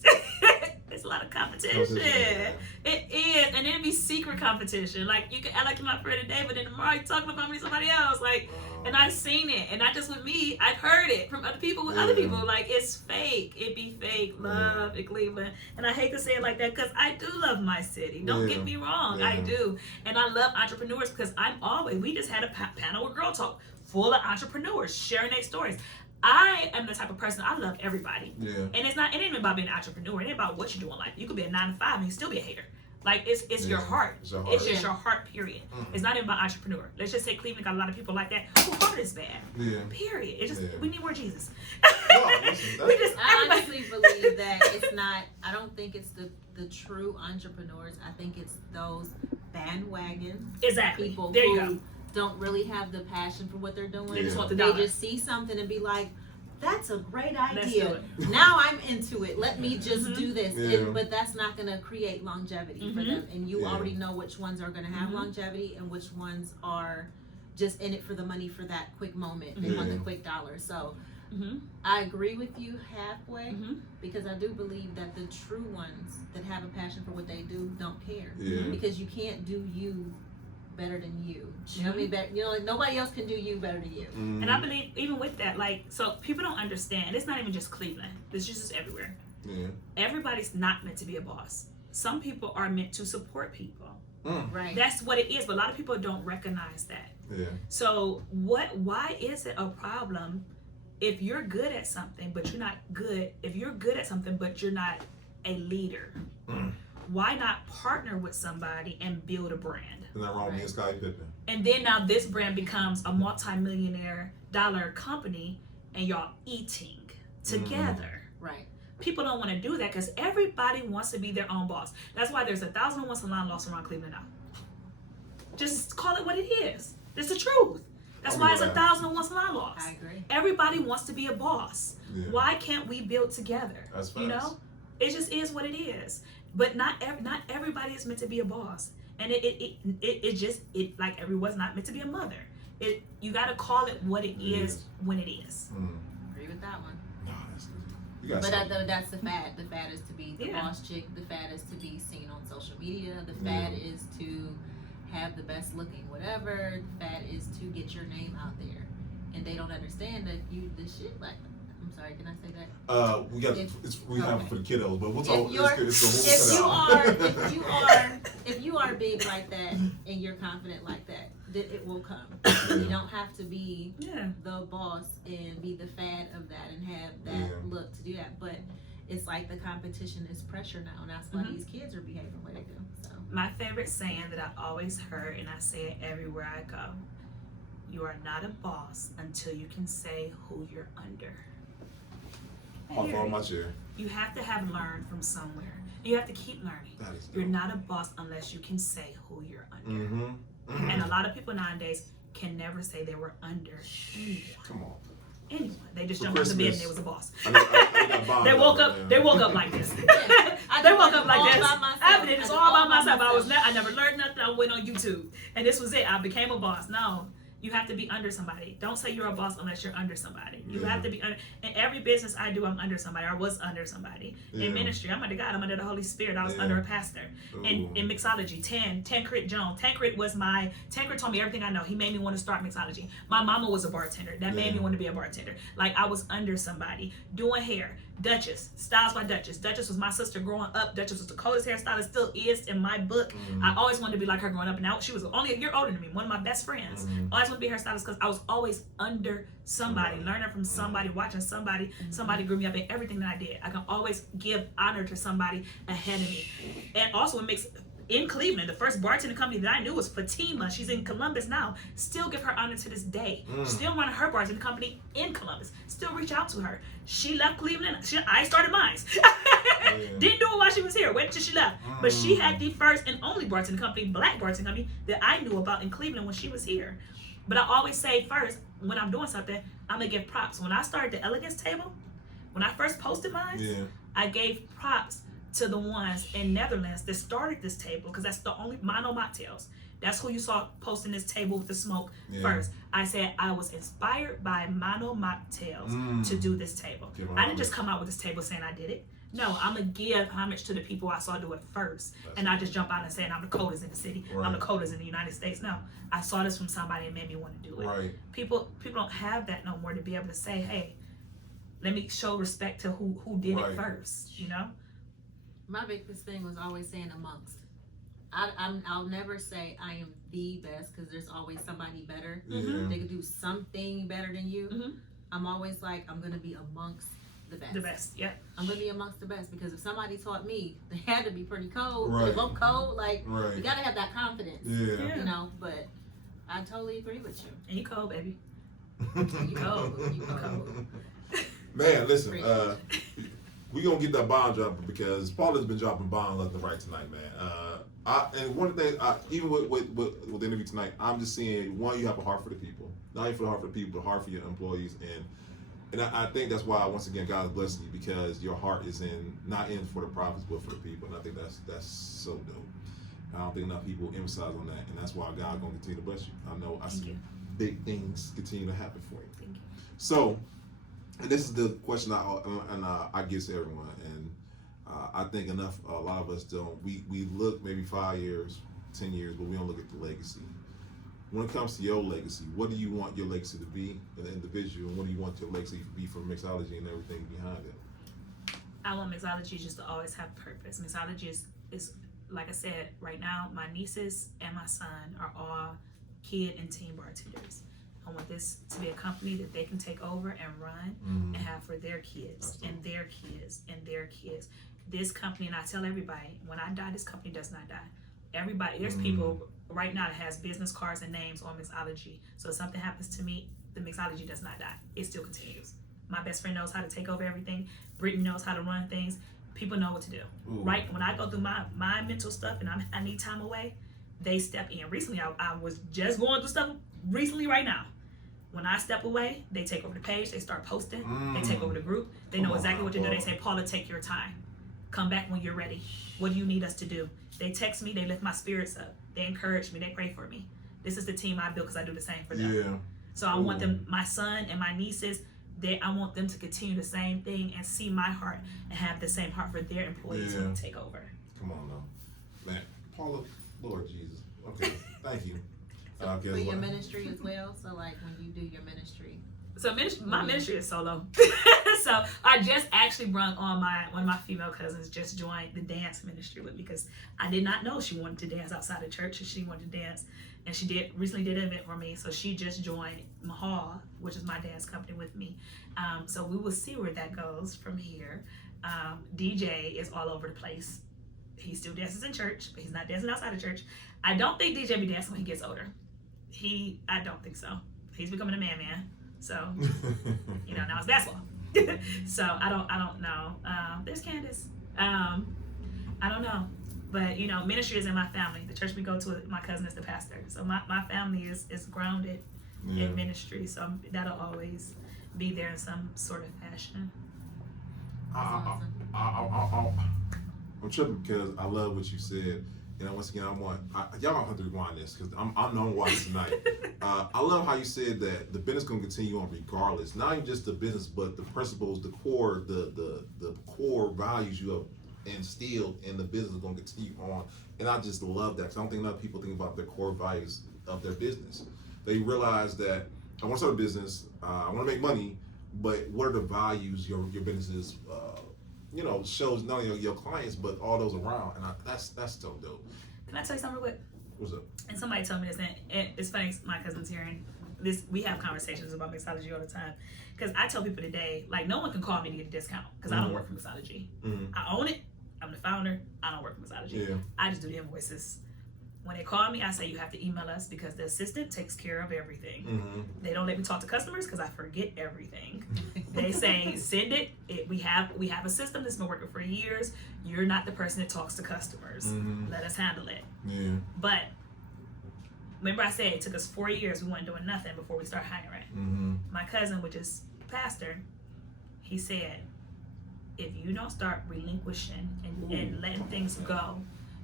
there's a lot of competition. It is, and then be secret competition. Like you can act like you're my friend today, but then tomorrow you're talking about me to somebody else. Like, and I've seen it, and not just with me. I've heard it from other people with other people. Like it's fake. It be fake love in Cleveland, and I hate to say it like that because I do love my city. Don't get me wrong, I do, and I love entrepreneurs because we just had a panel with Girl Talk full of entrepreneurs sharing their stories. I am the type of person, I love everybody. Yeah. And it ain't even about being an entrepreneur. It ain't about what you do in life. You could be a 9 to 5 and you still be a hater. Like it's your heart. It's your heart. It's just your heart, period. It's not even about entrepreneur. Let's just say Cleveland got a lot of people like that who heart is bad. Yeah. Period. It's just we need more Jesus. I honestly believe that it's not, I don't think it's the true entrepreneurs. I think it's those bandwagon people there you who go. don't really have the passion for what they're doing. They just want the They dollar. just see something and be like, that's a great Let's do idea. it. Now I'm into it. Let me just do this. Yeah. But that's not going to create longevity for them. And you already know which ones are going to have longevity and which ones are just in it for the money for that quick moment. They want the quick dollar. So I agree with you halfway because I do believe that the true ones that have a passion for what they do don't care. Because you can't do you better than you. You know what I mean? Like nobody else can do you better than you. And I believe even with that, like, so people don't understand. It's not even just Cleveland. It's just everywhere. Yeah. Everybody's not meant to be a boss. Some people are meant to support people. Right. That's what it is. But a lot of people don't recognize that. Yeah. So why is it a problem if you're good at something, but you're not good? If you're good at something, but you're not a leader, why not partner with somebody and build a brand? Isn't that wrong with me and Scottie Pippen? And then now this brand becomes a multi-millionaire dollar company and y'all eating together. Right. People don't want to do that because everybody wants to be their own boss. That's why there's 1,001 salon laws around Cleveland now. Just call it what it is. It's the truth. That's why it's 1,001 salon laws. I agree. Everybody wants to be a boss. Yeah. Why can't we build together? That's facts. You know, it just is what it is. But not everybody is meant to be a boss, and it like everyone's not meant to be a mother. You got to call it what it is when it is. Agree with that one. No, that's good. You got But that's the fad. The fad is to be the boss chick. The fad is to be seen on social media. The fad is to have the best looking whatever. The fad is to get your name out there, and they don't understand that the shit like. I'm sorry, can I say that? We have it for the kiddos, but we'll talk. If you are big like that and you're confident like that, then it will come. You don't have to be the boss and be the fad of that and have that look to do that. But it's like the competition is pressure now, and that's why these kids are behaving the way they do. So my favorite saying that I always heard, and I say it everywhere I go: you are not a boss until you can say who you're under. I'll fall in my chair. You have to have learned from somewhere. You have to keep learning. You're not a boss unless you can say who you're under. And a lot of people nowadays can never say they were under anyone. Come on. Anyone. They just jumped on the bed and they was a boss. They woke up like this. They woke up like this. I did this all by myself. I never learned nothing. I went on YouTube. And this was it. I became a boss. No. You have to be under somebody. Don't say you're a boss unless you're under somebody. You have to be under. In every business I do, I'm under somebody. I was under somebody. In ministry, I'm under God. I'm under the Holy Spirit. I was under a pastor. In mixology, Tancred Jones. Tancred told me everything I know. He made me want to start mixology. My mama was a bartender. That made me want to be a bartender. Like I was under somebody. Doing hair. Duchess. Styles by Duchess. Duchess was my sister growing up. Duchess was the coldest hairstylist, still is in my book. I always wanted to be like her growing up. And now she was only a year older than me. One of my best friends. I always wanted to be a hairstylist because I was always under somebody, learning from somebody, watching somebody. Somebody grew me up in everything that I did. I can always give honor to somebody ahead of me. And also it makes in Cleveland, the first bartending company that I knew was Fatima. She's in Columbus now. Still give her honor to this day. Still running her bartending company in Columbus. Still reach out to her. She left Cleveland. I started mine. Didn't do it while she was here. Wait till she left. But she had the first and only bartending company, black bartending company, that I knew about in Cleveland when she was here. But I always say first, when I'm doing something, I'm going to give props. When I started the Elegance table, when I first posted mine, I gave props to the ones in Netherlands that started this table, because that's the only Mono Mocktails. That's who you saw posting this table with the smoke first. I said I was inspired by Mono Mocktails to do this table. I didn't just come out with this table saying I did it. No, I'm gonna give homage to the people I saw do it first, and not just jump out and saying I'm the coldest in the city, I'm the coldest in the United States. No, I saw this from somebody and made me want to do it. Right. People don't have that no more to be able to say, hey, let me show respect to who did it first. You know. My biggest thing was always saying amongst. I'll never say I am the best because there's always somebody better. Yeah. They could do something better than you. Mm-hmm. I'm always like, I'm going to be amongst the best. The best, yeah. I'm going to be amongst the best because if somebody taught me, they had to be pretty cold. Right. If I'm cold, like, right. you got to have that confidence. Yeah. You know, but I totally agree with you. And you cold, baby. You cold. You cold. Man, listen, we're going to get that bomb dropper because Paula's been dropping bombs left and right tonight, man. And one of the things, even with the interview tonight, I'm just seeing, one, you have a heart for the people. Not only for the heart for the people, but heart for your employees. And I think that's why, once again, God is blessing you because your heart is not in for the profits, but for the people. And I think that's so dope. I don't think enough people emphasize on that. And that's why God's going to continue to bless you. I know I see big things continue to happen for you. Thank you. So, and this is the question I give to everyone. And I think a lot of us don't. We look maybe 5 years, 10 years, but we don't look at the legacy. When it comes to your legacy, what do you want your legacy to be as an individual, and what do you want your legacy to be for mixology and everything behind it? I want mixology just to always have purpose. Mixology is like I said, right now, my nieces and my son are all kid and teen bartenders. I want this to be a company that they can take over and run and have for their kids and their kids and their kids. This company, and I tell everybody, when I die, this company does not die. Everybody, there's people right now that has business cards and names on mixology. So if something happens to me, the mixology does not die. It still continues. My best friend knows how to take over everything. Brittany knows how to run things. People know what to do. Right? When I go through my mental stuff and I need time away, they step in. Recently, I was just going through stuff recently right now. When I step away, they take over the page. They start posting. They take over the group. They know exactly what to do. They say, Paula, take your time. Come back when you're ready. What do you need us to do? They text me. They lift my spirits up. They encourage me. They pray for me. This is the team I built because I do the same for them. Yeah. So I want them, my son and my nieces, I want them to continue the same thing and see my heart and have the same heart for their employees when we take over. Come on now. Man, Paula, Lord Jesus. Okay, thank you. So for your ministry as well, so like when you do your ministry. So my ministry is solo. So I just actually brought on one of my female cousins just joined the dance ministry with me because I did not know she wanted to dance outside of church and she wanted to dance. And she recently did an event for me. So she just joined Mahal, which is my dance company with me. So we will see where that goes from here. DJ is all over the place. He still dances in church, but he's not dancing outside of church. I don't think DJ be dancing when he gets older. I don't think so. He's becoming a man. So, now it's basketball. So I don't know. There's Candace. I don't know. But, ministry is in my family. The church we go to, my cousin is the pastor. So my family is grounded in ministry. So that'll always be there in some sort of fashion. I'm tripping because I love what you said. Once again, y'all don't have to rewind this because I'm on watch tonight. I love how you said that the business gonna continue on regardless. Not even just the business, but the principles, the core values you have instilled in the business gonna continue on. And I just love that because I don't think enough people think about the core values of their business. They realize that I want to start a business, I want to make money, but what are the values your business is? Shows not only your clients but all those around, and that's so dope. Can I tell you something real quick? What's up? And somebody told me this, and it's funny. My cousin's hearing this. We have conversations about mixology all the time, because I tell people today, like, no one can call me to get a discount because I don't work for mixology. I own it. I'm the founder. I don't work for mixology. Yeah. I just do the invoices. When they call me, I say you have to email us because the assistant takes care of everything. They don't let me talk to customers because I forget everything. They say send it. We have a system that's been working for years. You're not the person that talks to customers. Let us handle it. Yeah. But remember I said it took us 4 years. We weren't doing nothing before we started hiring. My cousin, which is pastor, he said, if you don't start relinquishing and letting things go,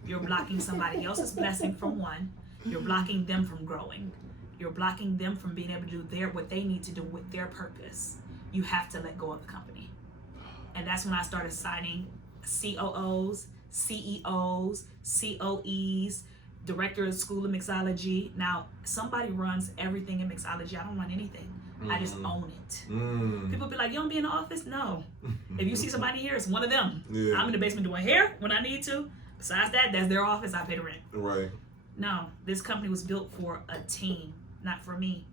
you're blocking somebody else's blessing from one. You're blocking them from growing. You're blocking them from being able to do what they need to do with their purpose. You have to let go of the company. And that's when I started signing COOs, CEOs, COEs, director of School of Mixology. Now, somebody runs everything in mixology. I don't run anything. I just own it. People be like, you don't be in the office? No. If you see somebody here, it's one of them. Yeah. I'm in the basement doing hair when I need to. Besides that, that's their office. I pay the rent. Right. No, this company was built for a team, not for me.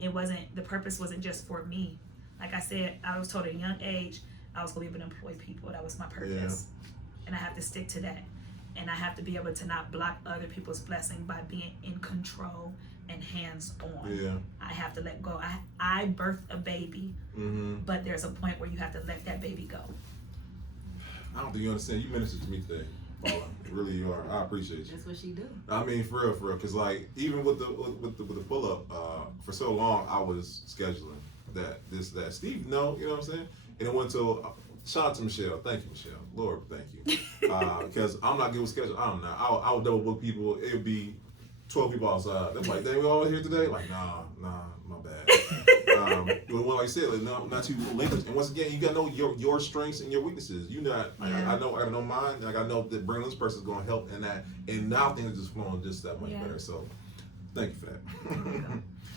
The purpose wasn't just for me. Like I said, I was told at a young age, I was going to be able to employ people. That was my purpose. Yeah. And I have to stick to that. And I have to be able to not block other people's blessing by being in control and hands-on. Yeah. I have to let go. I birthed a baby, but there's a point where you have to let that baby go. I don't think you understand. You ministered to me today, Paula. Really, you are. I appreciate you. That's what she do. I mean, for real. Because like, even with the pull-up, for so long I was scheduling that. Steve, no, you know what I'm saying? And it went to shout out to Michelle. Thank you, Michelle. Lord, thank you. Because I'm not good with schedule. I don't know. I would double book people. It would be 12 people outside. They're like, "Dang, we all here today?" Like, nah, my bad. Like I said, like, no, not too relinquish. And once again, you gotta know your strengths and your weaknesses. You not, I know mine. Like I know that bringing this person is gonna help in that, and now things are just flowing just that much better. So, thank you for that.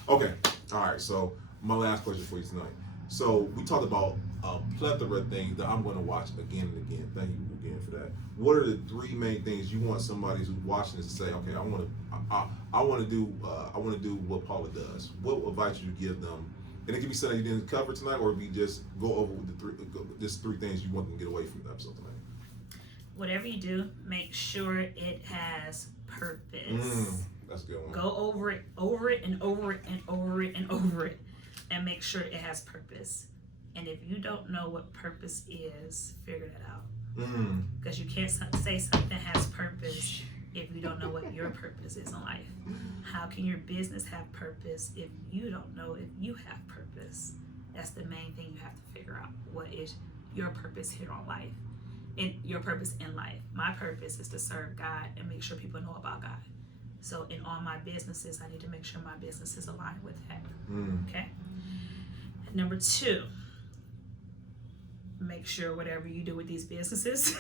Okay, all right. So my last question for you tonight. So we talked about a plethora of things that I'm going to watch again and again. Thank you again for that. What are the three main things you want somebody who's watching this to say? Okay, I want to do what Paula does. What advice you give them? And it could be something you didn't cover tonight, or be just go over with the three things you want them to get away from the episode tonight. Whatever you do, make sure it has purpose. That's a good one. Go over it, and over it, and over it, and over it. And make sure it has purpose. And if you don't know what purpose is, figure that out. Because you can't say something has purpose if you don't know what your purpose is in life. How can your business have purpose if you don't know if you have purpose? That's the main thing you have to figure out. What is your purpose here on life? And your purpose in life. My purpose is to serve God and make sure people know about God. So in all my businesses, I need to make sure my business is aligned with that. Okay? Number 2, make sure whatever you do with these businesses,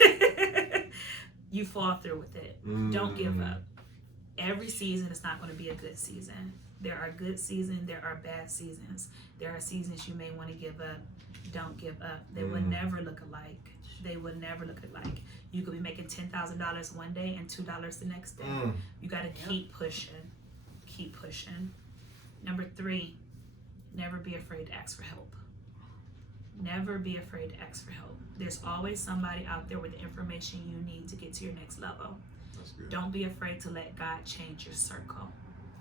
you fall through with it. Don't give up. Every season is not going to be a good season. There are good seasons, there are bad seasons. There are seasons you may want to give up. Don't give up. They will never look alike. They will never look alike. You could be making $10,000 one day and $2 the next day. You got to keep pushing. Keep pushing. Number 3, never be afraid to ask for help. Never be afraid to ask for help. There's always somebody out there with the information you need to get to your next level. That's good. Don't be afraid to let God change your circle.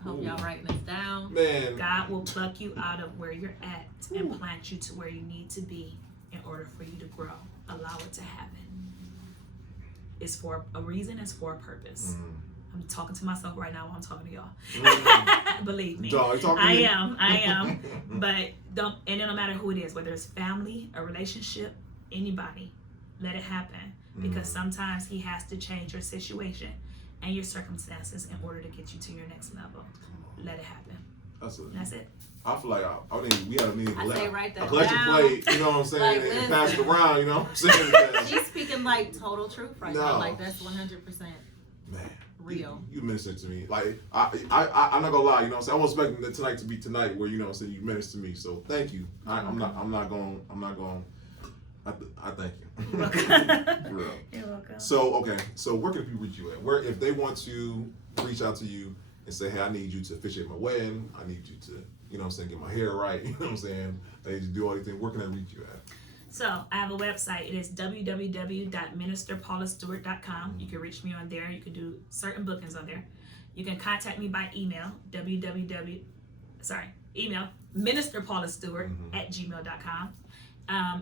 Hope y'all writing this down. Man. God will pluck you out of where you're at and plant you to where you need to be in order for you to grow. Allow it to happen. It's for a reason, it's for a purpose. I'm talking to myself right now while I'm talking to y'all. Believe me. I am. But it no matter who it is, whether it's family, a relationship, anybody, let it happen. Because sometimes he has to change your situation and your circumstances in order to get you to your next level. Let it happen. That's it. I feel like we had a need a collection plate, you know what I'm saying, like, and pass it around, you know what I'm saying? She's speaking like total truth right now. Like that's 100% man, real. You ministered to me. Like I'm not gonna lie, you know what I'm saying? I wasn't expecting tonight to be tonight where, you know what I'm saying, you ministered to me. So thank you. I'm not going I thank you. You're welcome. For real. You're welcome. So where can people reach you at? Where if they want to reach out to you and say, hey, I need you to officiate my wedding, I need you to, you know what I'm saying, get my hair right, you know what I'm saying, I need you to do all these things, where can I reach you at? So I have a website. It is www.ministerpaulastewart.com. You can reach me on there. You can do certain bookings on there. You can contact me by email, email ministerpaulastewart@gmail.com.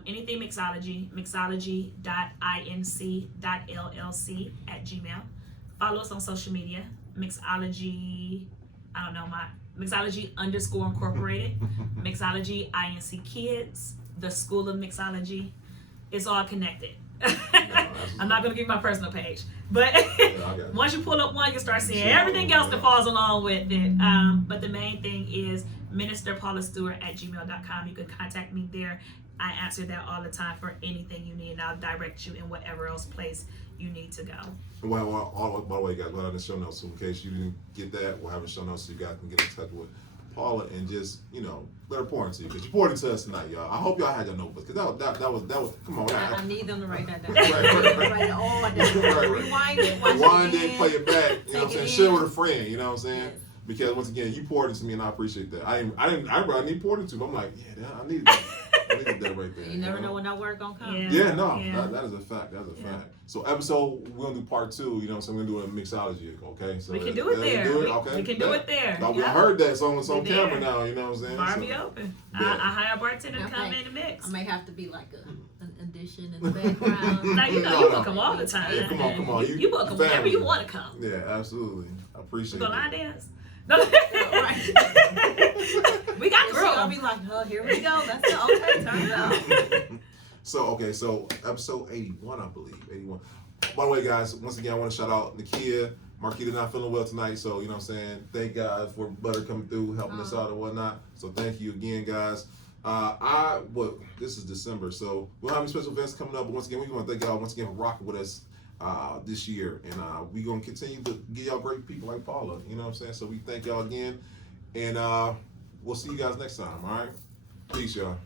Anything mixology, mixology.inc.llc@gmail. Follow us on social media, mixology, mixology_incorporated, mixology INC Kids, the School of Mixology. It's all connected. I'm not going to give my personal page, but once you pull up one, you start seeing everything else that falls along with it. But the main thing is ministerpaulastewart@gmail.com. You can contact me there. I answer that all the time for anything you need, and I'll direct you in whatever else place you need to go. Well, by the way, guys, go down in the show notes. So in case you didn't get that, we'll have a show notes so you guys can get in touch with Paula and just, let her pour into you. Because you poured into us tonight, y'all. I hope y'all had your notebooks. Because that was, come on. I need them to write that down. Right. Write it all down. Right. Rewind it. Watch Rewind it, it, play it back. You know what I'm saying? Take it Share in. with a friend. You know what I'm saying? Yes. Because once again, you poured into me, and I appreciate that. I need poured into. But I'm like, yeah, I needed that. I needed that right there. You never know when that word gonna come. Yeah. That is a fact. That's a fact. So episode, we're gonna do part 2. You know, so we're gonna do a mixology. Okay, so We can do it there. Okay, We can do it there. We heard that, so it's on camera now. You know what I'm saying? Bar be open. I hire a bartender to come in and mix. I may have to be like an addition in the background. Now you book them all the time. Hey, come on. You book them whenever you want to come. Yeah, absolutely. I appreciate it. Go line dance. No. We got the room. I'll be like, oh, here we go. Let's go. Okay, turn it up. So episode 81, I believe. 81. By the way, guys, once again, I want to shout out Nakia. Marquita not feeling well tonight, so you know what I'm saying. Thank God for Butter coming through, helping us out and whatnot. So thank you again, guys. This is December, so we'll have any special events coming up. But once again, we want to thank y'all once again for rocking with us this year, and we're gonna continue to get y'all great people like Paula. You know what I'm saying. So we thank y'all again, and we'll see you guys next time. All right, peace, y'all.